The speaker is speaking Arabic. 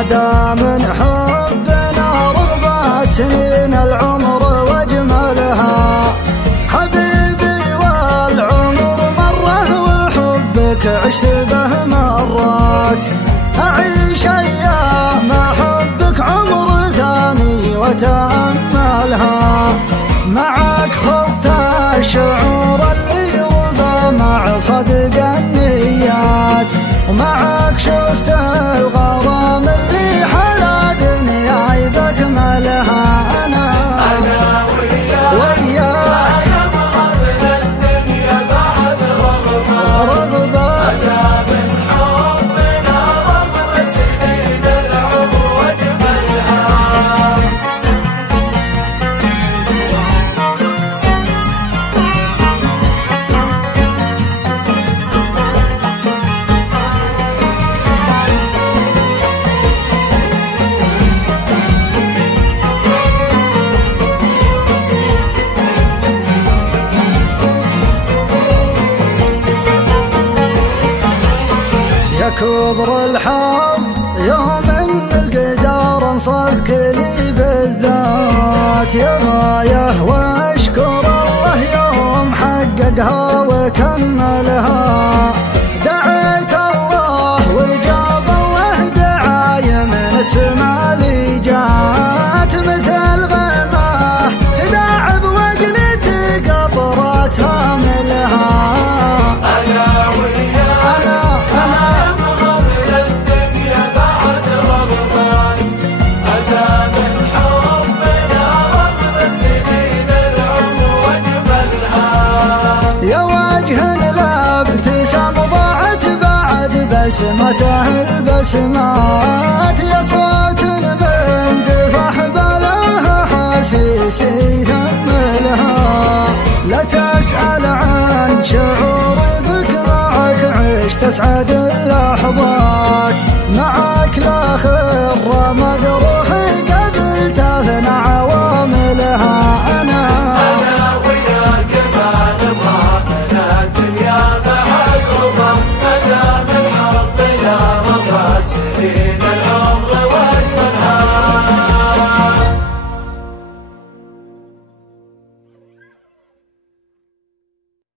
أدا من حبنا رغبات سنين العمر واجملها. حبيبي والعمر مره وحبك عشت به مرات، أعيش أيام حبك عمر ثاني وتأملها. معك خضت الشعور اللي يرضى مع صدق النيات، ومعك شفت الغرام اللي حلا دنياي بكملها. أنا وياك أنا الدنيا بعد رغبات، أتى من حبنا رغبة سنين العمر واجملها. يا كبر الحظ يوم ان القدر انصفك لي بالذات، يا غايه واشكر الله يوم حققها وكملها. دعيت الله وجاب الله دعاية من السما لي جات، مثل غماه تداعب وجنت قطراتها ملها. يا وجه الابتسام ضاعت بعد بسمته البسمات، يا صوت من دفح بلها حسيسي ثملها. لا تسأل عن شعوري بك معك عشت اسعد اللحظات، معك لا خر مقروح